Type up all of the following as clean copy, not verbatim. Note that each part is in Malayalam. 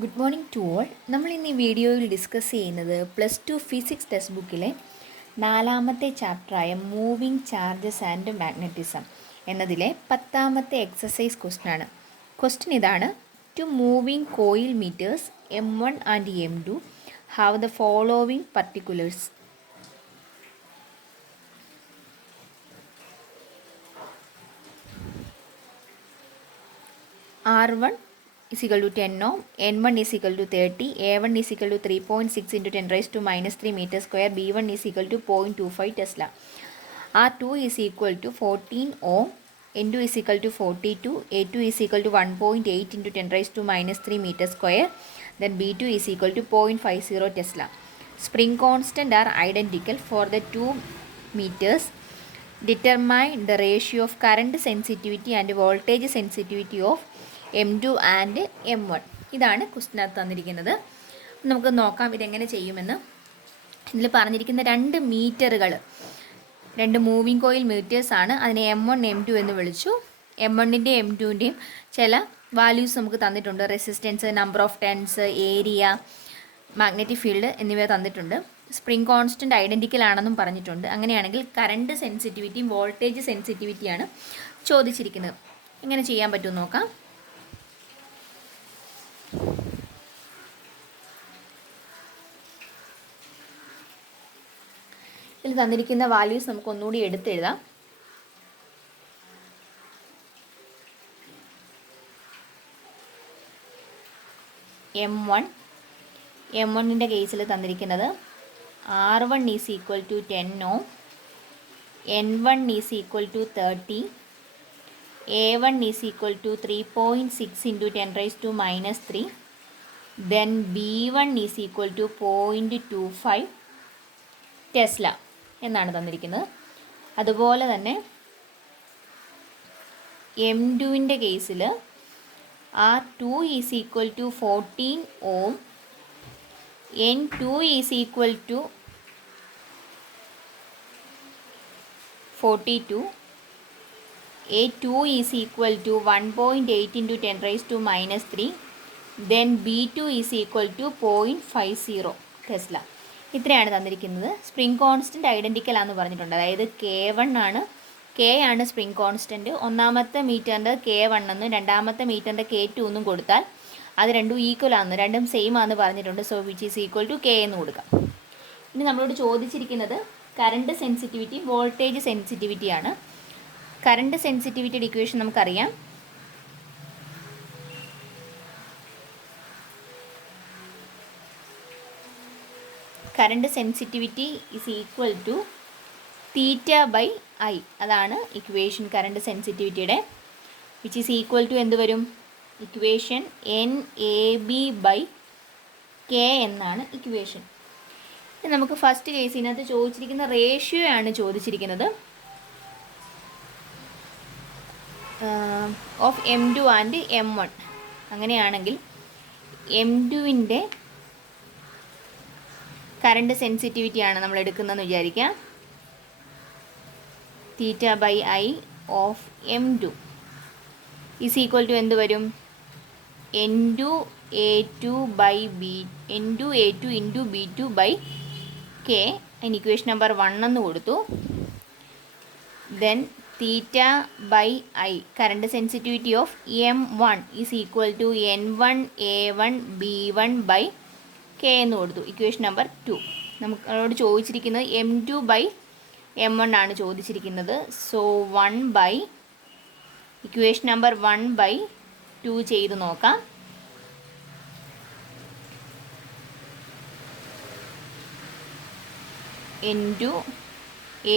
Good morning to all. നമ്മൾ ഇന്ന് ഈ വീഡിയോയിൽ ഡിസ്കസ് ചെയ്യുന്നത് +2 ഫിസിക്സ് ടെക്സ്റ്റ് ബുക്കിലെ 4ാമത്തെ ചാപ്റ്ററായ മൂവിങ് ചാർജസ് ആൻഡ് മാഗ്നറ്റിസം എന്നതിലെ 10ാമത്തെ എക്സസൈസ് ക്വസ്റ്റ്യനാണ്. ക്വസ്റ്റ്യൻ ഇതാണ്: two moving coil meters M1 and M2 have the following particulars. R1 is equal to 10 ohm, N1 is equal to 30, A1 is equal to 3.6 into 10 raised to minus 3 meter square, B1 is equal to 0.25 Tesla. R2 is equal to 14 ohm, N2 is equal to 42, A2 is equal to 1.8 into 10 raised to minus 3 meter square, then B2 is equal to 0.50 Tesla. Spring constant are identical for the 2 meters. Determine the ratio of current sensitivity and voltage sensitivity of M2 and M1. ഇതാണ് ക്വസ്റ്റിനകത്ത് തന്നിരിക്കുന്നത്. നമുക്ക് നോക്കാം ഇതെങ്ങനെ ചെയ്യുമെന്ന്. ഇതിൽ പറഞ്ഞിരിക്കുന്ന 2 മീറ്ററുകൾ, 2 മൂവിങ് കോയിൽ മീറ്റേഴ്സാണ്. അതിനെ M1 M2 എന്ന് വിളിച്ചു. M1ൻ്റെയും M2ൻ്റെയും ചില വാല്യൂസ് നമുക്ക് തന്നിട്ടുണ്ട്. Resistance, number of turns, area, magnetic field എന്നിവ തന്നിട്ടുണ്ട്. സ്പ്രിംഗ് കോൺസ്റ്റൻറ്റ് ഐഡൻറ്റിക്കൽ ആണെന്നും പറഞ്ഞിട്ടുണ്ട്. അങ്ങനെയാണെങ്കിൽ കറണ്ട് സെൻസിറ്റിവിറ്റിയും വോൾട്ടേജ് സെൻസിറ്റിവിറ്റിയാണ് ചോദിച്ചിരിക്കുന്നത്. എങ്ങനെ ചെയ്യാൻ പറ്റുമെന്ന് നോക്കാം. ഇതിൽ തന്നിരിക്കുന്ന വാല്യൂസ് നമുക്ക് ഒന്നുകൂടി എടുത്തെഴുതാം. M1ൻ്റെ കേസിൽ തന്നിരിക്കുന്നത് R1 is equal to 10 ohm, N1 is equal to 30, A1 is equal to 3.6 into 10 raise to minus 3, then B1 is equal to 0.25 tesla എന്നാണ് തന്നിരിക്കുന്നത്. അതുപോലെ തന്നെ M2ൻ്റെ കേസിൽ R2 is equal to 14 ohm, N2 is equal to 42, A2 is equal to 1.8 into 10 raise to minus 3, then B2 is equal to 0.50 tesla. ഇത്രയാണ് തന്നിരിക്കുന്നത്. സ്പ്രിംഗ് കോൺസ്റ്റൻറ്റ് ഐഡൻറ്റിക്കൽ ആണെന്ന് പറഞ്ഞിട്ടുണ്ട്. അതായത് K ആണ് സ്പ്രിംഗ് കോൺസ്റ്റൻറ്റ്. ഒന്നാമത്തെ മീറ്ററിൻ്റെ K1 എന്നും രണ്ടാമത്തെ മീറ്ററിൻ്റെ K2 എന്നും കൊടുത്താൽ അത് രണ്ടും ഈക്വൽ ആണെന്ന്, രണ്ടും സെയിം ആണെന്ന് പറഞ്ഞിട്ടുണ്ട്. So which is equal to K എന്ന് കൊടുക്കാം. ഇനി നമ്മളോട് ചോദിച്ചിരിക്കുന്നത് കറണ്ട് സെൻസിറ്റിവിറ്റി, വോൾട്ടേജ് സെൻസിറ്റിവിറ്റിയാണ്. കറണ്ട് സെൻസിറ്റിവിറ്റിയുടെ ഇക്വേഷൻ നമുക്കറിയാം. Current sensitivity is equal to θ/I. അതാണ് ഇക്വേഷൻ കറണ്ട് സെൻസിറ്റിവിറ്റിയുടെ. വിച്ച് ഈസ് ഈക്വൽ ടു എന്ത് വരും? ഇക്വേഷൻ NAB/K എന്നാണ് ഇക്വേഷൻ. നമുക്ക് ഫസ്റ്റ് കേസിനകത്ത് ചോദിച്ചിരിക്കുന്ന റേഷ്യോ ആണ് ചോദിച്ചിരിക്കുന്നത് ഓഫ് M2 ആൻഡ് M1. അങ്ങനെയാണെങ്കിൽ M2ൻ്റെ കറണ്ട് സെൻസിറ്റിവിറ്റിയാണ് നമ്മൾ എടുക്കുന്നതെന്ന് വിചാരിക്കാം. θ/I of M2 is equal to എന്ത് വരും? N2 A2 into B2/K. അതിന് ഇക്വേഷൻ നമ്പർ 1 എന്ന് കൊടുത്തു. Then θ/I current sensitivity of M1 is equal to N1 A1 B1/K എന്ന് കൊടുത്തു. Equation number 2. നമ്മളോട് ചോദിച്ചിരിക്കുന്നത് M2/M1 ആണ് ചോദിച്ചിരിക്കുന്നത്. സോ ഇക്വേഷൻ നമ്പർ 1/2 ചെയ്ത് നോക്കാം. N2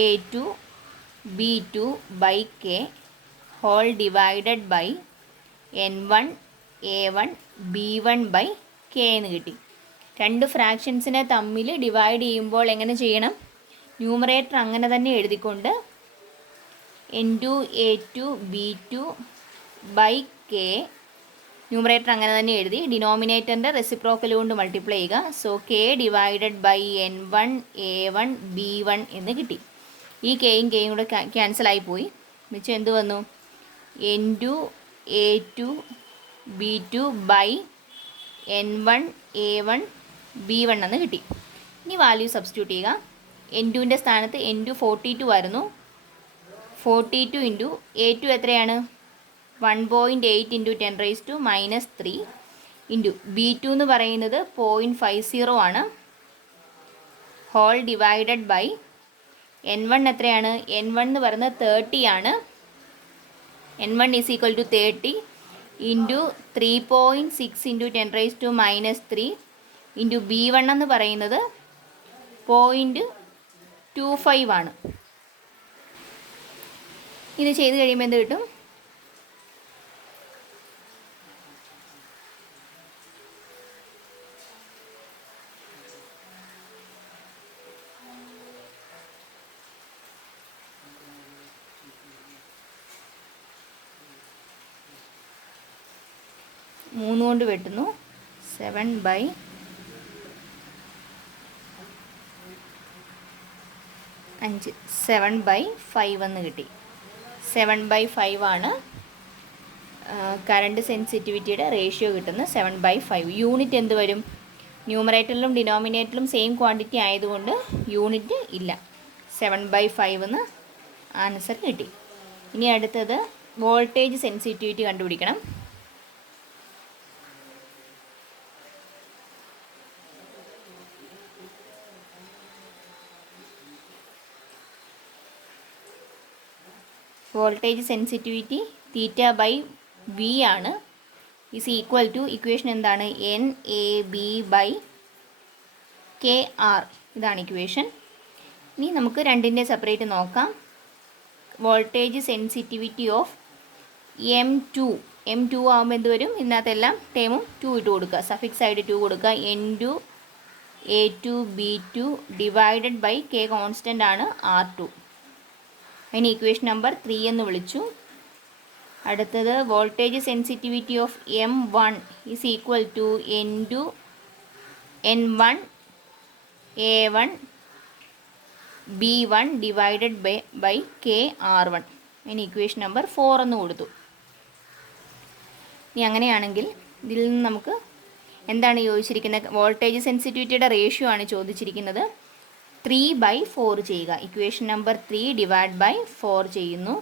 A2 B2/K whole divided by N1 A1 B1/K എന്ന് കിട്ടി. രണ്ട് ഫ്രാക്ഷൻസിനെ തമ്മിൽ ഡിവൈഡ് ചെയ്യുമ്പോൾ എങ്ങനെ ചെയ്യണം? ന്യൂമറേറ്റർ അങ്ങനെ തന്നെ എഴുതിക്കൊണ്ട് N2 A2 B2/K ന്യൂമറേറ്റർ അങ്ങനെ തന്നെ എഴുതി ഡിനോമിനേറ്ററിൻ്റെ റെസിപ്രോക്കൽ കൊണ്ട് മൾട്ടിപ്ലൈ ചെയ്യുക. So K divided by N1 A1 B1 എന്ന് കിട്ടി. ഈ Kയും കൂടെ ക്യാൻസലായി പോയി. മിച്ചം എന്ത് വന്നു? N2 A2 B2/K N1 A1 B1 എന്ന് കിട്ടി. ഇനി വാല്യൂ സബ്സ്റ്റിറ്റ്യൂട്ട് ചെയ്യുക. N2ൻ്റെ സ്ഥാനത്ത് N2 42 ആയിരുന്നു. 42 ഇൻറ്റു A2 എത്രയാണ്? 1.8 ഇൻറ്റു 10⁻³ ഇൻറ്റു B2 എന്ന് പറയുന്നത് 0.50 ആണ്. ഹോൾ ഡിവൈഡഡ് ബൈ N1 എത്രയാണ്? N1 എന്ന് പറയുന്നത് 30 ആണ്. N1 is equal to 30 into 3.6 into 10⁻³ into B1 എന്ന് പറയുന്നത് 0.25 ആണ്. ഇത് ചെയ്ത് കഴിയുമ്പോൾ എന്ത് കിട്ടും? മൂന്ന് കൊണ്ട് വെട്ടുന്നു. 7/5 7/5 എന്ന് കിട്ടി. 7/5 ആണ് കറണ്ട് സെൻസിറ്റിവിറ്റിയുടെ റേഷ്യോ കിട്ടുന്നത്. 7/5. യൂണിറ്റ് എന്ത് വരും? ന്യൂമറേറ്ററിലും ഡിനോമിനേറ്ററിലും സെയിം ക്വാണ്ടിറ്റി ആയതുകൊണ്ട് യൂണിറ്റ് ഇല്ല. 7/5 എന്ന് ആൻസർ കിട്ടി. ഇനി അടുത്തത് വോൾട്ടേജ് സെൻസിറ്റിവിറ്റി കണ്ടുപിടിക്കണം. വോൾട്ടേജ് സെൻസിറ്റിവിറ്റി θ/V ആണ്. ഈസ് ഈക്വൽ ടു ഇക്വേഷൻ എന്താണ്? NAB/KR. ഇതാണ് ഇക്വേഷൻ. ഇനി നമുക്ക് രണ്ടിൻ്റെ സെപ്പറേറ്റ് നോക്കാം. വോൾട്ടേജ് സെൻസിറ്റിവിറ്റി ഓഫ് M2 ആകുമ്പോൾ എന്ത് വരും? ഇതിനകത്തെല്ലാം ടേമും 2 ഇട്ട് കൊടുക്കുക. സഫിക്സ് ആയിട്ട് 2 കൊടുക്കുക. N2 A2 B2 divided by K constant ആണ് R2. അതിന് ഇക്വേഷൻ നമ്പർ 3 എന്ന് വിളിച്ചു. അടുത്തത് voltage sensitivity of M1 is equal to N1 A1 B1 divided by K R1. അതിന് ഇക്വേഷൻ നമ്പർ 4 എന്ന് കൊടുത്തു. ഇനി അങ്ങനെയാണെങ്കിൽ ഇതിൽ നിന്ന് നമുക്ക് എന്താണ് ചോദിച്ചിരിക്കുന്നത്? വോൾട്ടേജ് സെൻസിറ്റിവിറ്റിയുടെ റേഷ്യോ ആണ് ചോദിച്ചിരിക്കുന്നത്. 3/4 ചെയ്യുക. ഇക്വേഷൻ നമ്പർ 3 ഡിവൈഡ് ബൈ 4 ചെയ്യുന്നു.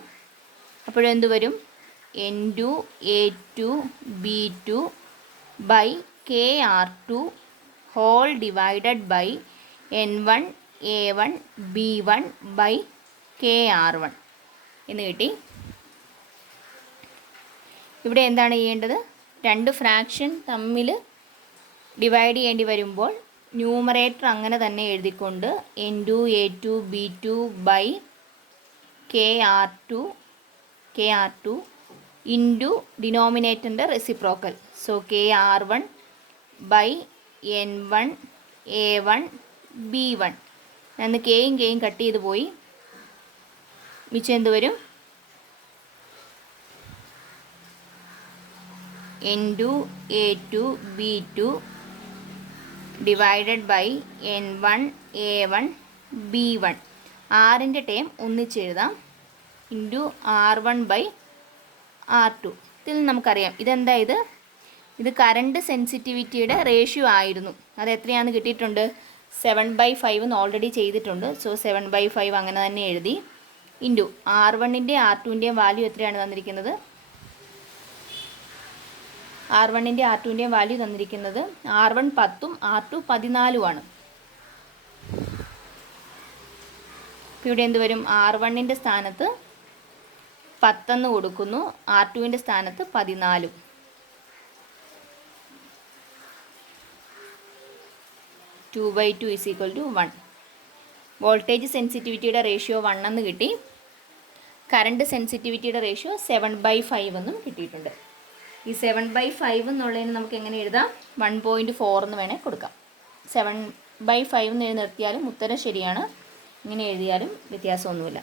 അപ്പോഴെന്ത് വരും? N2 A2 B2 by KR2 whole divided by N1 A1 B1 by KR1 എന്ന് കിട്ടി. ഇവിടെ എന്താണ് ചെയ്യേണ്ടത്? രണ്ട് ഫ്രാക്ഷൻ തമ്മിൽ ഡിവൈഡ് ചെയ്യേണ്ടി വരുമ്പോൾ ന്യൂമറേറ്റർ അങ്ങനെ തന്നെ എഴുതിക്കൊണ്ട് N2 A2 B2 by KR2 into ഡിനോമിനേറ്ററിൻ്റെ reciprocal. So KR1 by N1 A1 B1. അന്ന് കെയും കട്ട് ചെയ്ത് പോയി. മിച്ചം എന്ത് വരും? N2 A2 B2 divided by N1 A1 B1. ആറിൻ്റെ term ഒന്നിച്ചെഴുതാം. Into R1 by R2. ഇതിൽ നമുക്കറിയാം ഇതെന്താ? ഇത് കറണ്ട് സെൻസിറ്റിവിറ്റിയുടെ റേഷ്യോ ആയിരുന്നു. അത് എത്രയാണെന്ന് കിട്ടിയിട്ടുണ്ട്? 7/5 എന്ന് ഓൾറെഡി ചെയ്തിട്ടുണ്ട്. സോ 7/5 അങ്ങനെ തന്നെ എഴുതി. ഇൻറ്റു R1ൻ്റെയും R2ൻ്റെയും വാല്യൂ എത്രയാണ് തന്നിരിക്കുന്നത്? R1ൻ്റെയും R2ൻ്റെയും വാല്യൂ തന്നിരിക്കുന്നത് R1 10ഉം R2 14ഉം ആണ്. ഇവിടെ എന്ത് വരും? R1ൻ്റെ സ്ഥാനത്ത് 10 കൊടുക്കുന്നു. R2ൻ്റെ സ്ഥാനത്ത് 14. 2/2 ഈസ് ഈക്വൽ ടു 1. വോൾട്ടേജ് സെൻസിറ്റിവിറ്റിയുടെ റേഷ്യോ 1 എന്ന് കിട്ടി. കറണ്ട് സെൻസിറ്റിവിറ്റിയുടെ റേഷ്യോ 7/5 എന്നും കിട്ടിയിട്ടുണ്ട്. ഈ 7/5 എന്നുള്ളതിന് നമുക്ക് എങ്ങനെ എഴുതാം? 1.4 എന്ന് വേണേൽ കൊടുക്കാം. 7/5 എന്ന് എഴുതി നിർത്തിയാലും ഉത്തരം ശരിയാണ്. ഇങ്ങനെ എഴുതിയാലും വ്യത്യാസമൊന്നുമില്ല.